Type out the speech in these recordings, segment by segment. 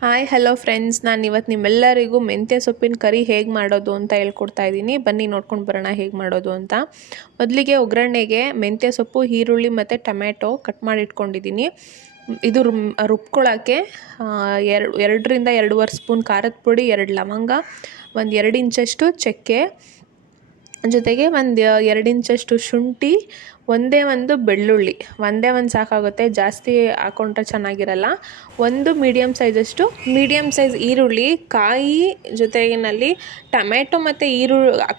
Hi hello friends, ನಾನು ಇವತ್ತು ನಿಮ್ಮೆಲ್ಲರಿಗೂ ಮೆಂತ್ಯ ಸೊಪ್ಪಿನ ಕರಿ ಹೇಗೆ ಮಾಡೋದು ಅಂತ ಹೇಳ್ಕೊಡ್ತಾ ಇದ್ದೀನಿ. ಬನ್ನಿ ನೋಡ್ಕೊಂಡು ಬರೋಣ ಹೇಗೆ ಮಾಡೋದು ಅಂತ. ಮೊದಲಿಗೆ ಒಗ್ಗರಣೆಗೆ ಮೆಂತ್ಯ ಸೊಪ್ಪು, ಈರುಳ್ಳಿ ಮತ್ತು ಟೊಮ್ಯಾಟೊ ಕಟ್ ಮಾಡಿ ಇಟ್ಕೊಂಡಿದ್ದೀನಿ. ಇದು ರುಬ್ಕೊಳ್ಳೋಕ್ಕೆ 2ರಿಂದ 2.5 ಸ್ಪೂನ್ ಖಾರದ ಪುಡಿ, 2 ಲವಂಗ, ಒಂದು 2 ಇಂಚಷ್ಟು ಚಕ್ಕೆ, ಜೊತೆಗೆ ಒಂದು 2 ಇಂಚಷ್ಟು ಶುಂಠಿ, ಒಂದೇ ಒಂದು ಬೆಳ್ಳುಳ್ಳಿ, ಒಂದೇ ಒಂದು ಸಾಕಾಗುತ್ತೆ, ಜಾಸ್ತಿ ಹಾಕೊಂಡ್ರೆ ಚೆನ್ನಾಗಿರಲ್ಲ. ಒಂದು ಮೀಡಿಯಮ್ ಸೈಜ್ ಈರುಳ್ಳಿ, ಕಾಯಿ ಜೊತೆಗಿನಲ್ಲಿ ಟೊಮ್ಯಾಟೊ ಮತ್ತು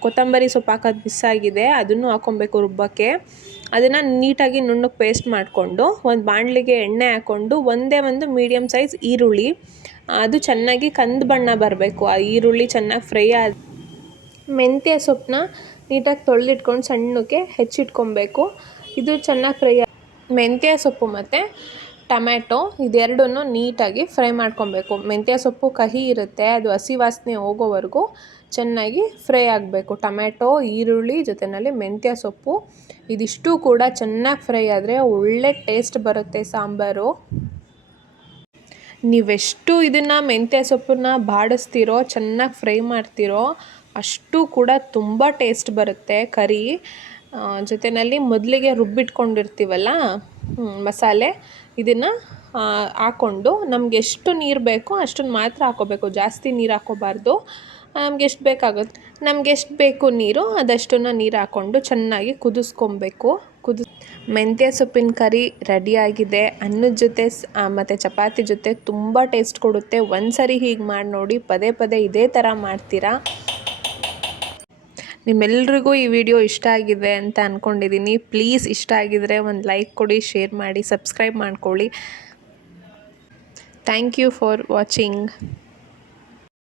ಕೊತ್ತಂಬರಿ ಸೊಪ್ಪು ಹಾಕೋದು ಮಿಸ್ ಆಗಿದೆ, ಅದನ್ನು ಹಾಕ್ಕೊಬೇಕು ರುಬ್ಬಕ್ಕೆ. ಅದನ್ನು ನೀಟಾಗಿ ನುಣ್ಣಗೆ ಪೇಸ್ಟ್ ಮಾಡಿಕೊಂಡು ಒಂದು ಬಾಣಲಿಗೆ ಎಣ್ಣೆ ಹಾಕ್ಕೊಂಡು ಒಂದೇ ಒಂದು ಮೀಡಿಯಮ್ ಸೈಜ್ ಈರುಳ್ಳಿ, ಅದು ಚೆನ್ನಾಗಿ ಕಂದು ಬಣ್ಣ ಬರಬೇಕು. ಆ ಈರುಳ್ಳಿ ಚೆನ್ನಾಗಿ ಫ್ರೈ ಮೆಂತ್ಯ ಸೊಪ್ಪನ್ನ ನೀಟಾಗಿ ತೊಳೆದಿಟ್ಕೊಂಡು ಸಣ್ಣಕ್ಕೆ ಹೆಚ್ಚಿಟ್ಕೊಬೇಕು. ಇದು ಚೆನ್ನಾಗಿ ಮೆಂತ್ಯ ಸೊಪ್ಪು ಮತ್ತು ಟೊಮ್ಯಾಟೊ ಇದೆರಡನ್ನೂ ನೀಟಾಗಿ ಫ್ರೈ ಮಾಡ್ಕೊಬೇಕು. ಮೆಂತ್ಯ ಸೊಪ್ಪು ಕಹಿ ಇರುತ್ತೆ, ಅದು ಹಸಿ ವಾಸನೆ ಹೋಗೋವರೆಗೂ ಚೆನ್ನಾಗಿ ಫ್ರೈ ಆಗಬೇಕು. ಟೊಮ್ಯಾಟೊ, ಈರುಳ್ಳಿ ಜೊತೆಯಲ್ಲಿ ಮೆಂತ್ಯ ಸೊಪ್ಪು ಇದಿಷ್ಟು ಕೂಡ ಚೆನ್ನಾಗಿ ಫ್ರೈ ಆದರೆ ಒಳ್ಳೆ ಟೇಸ್ಟ್ ಬರುತ್ತೆ ಸಾಂಬಾರು. ನೀವೆಷ್ಟು ಇದನ್ನು ಮೆಂತ್ಯ ಸೊಪ್ಪನ್ನ ಬಾಡಿಸ್ತೀರೋ, ಚೆನ್ನಾಗಿ ಫ್ರೈ ಮಾಡ್ತೀರೋ, ಅಷ್ಟು ಕೂಡ ತುಂಬ ಟೇಸ್ಟ್ ಬರುತ್ತೆ ಕರಿ. ಜೊತೆಯಲ್ಲಿ ಮೊದಲಿಗೆ ರುಬ್ಬಿಟ್ಕೊಂಡಿರ್ತೀವಲ್ಲ ಮಸಾಲೆ, ಇದನ್ನು ಹಾಕ್ಕೊಂಡು ನಮ್ಗೆ ಎಷ್ಟು ನೀರು ಬೇಕೋ ಅಷ್ಟನ್ನು ಮಾತ್ರ ಹಾಕ್ಕೋಬೇಕು, ಜಾಸ್ತಿ ನೀರು ಹಾಕ್ಕೋಬಾರ್ದು. ನಮ್ಗೆ ಎಷ್ಟು ಬೇಕು ನೀರು ಅದಷ್ಟನ್ನು ನೀರು ಹಾಕ್ಕೊಂಡು ಚೆನ್ನಾಗಿ ಕುದಿಸ್ಕೊಬೇಕು. ಮೆಂತ್ಯ ಸೊಪ್ಪಿನ ಕರಿ ರೆಡಿಯಾಗಿದೆ. ಅನ್ನದ ಜೊತೆ ಮತ್ತು ಚಪಾತಿ ಜೊತೆ ತುಂಬ ಟೇಸ್ಟ್ ಕೊಡುತ್ತೆ. ಒಂದ್ಸರಿ ಹೀಗೆ ಮಾಡಿ ನೋಡಿ, ಪದೇ ಪದೇ ಇದೇ ಥರ ಮಾಡ್ತೀರಾ. ನಿಮ್ಮೆಲ್ರಿಗೂ ಈ ವಿಡಿಯೋ ಇಷ್ಟ ಆಗಿದೆ ಅಂತ ಅಂದ್ಕೊಂಡಿದ್ದೀನಿ. ಪ್ಲೀಸ್ ಇಷ್ಟ ಆಗಿದರೆ ಒಂದು ಲೈಕ್ ಕೊಡಿ, ಶೇರ್ ಮಾಡಿ, ಸಬ್ಸ್ಕ್ರೈಬ್ ಮಾಡ್ಕೊಳ್ಳಿ. Thank you for watching.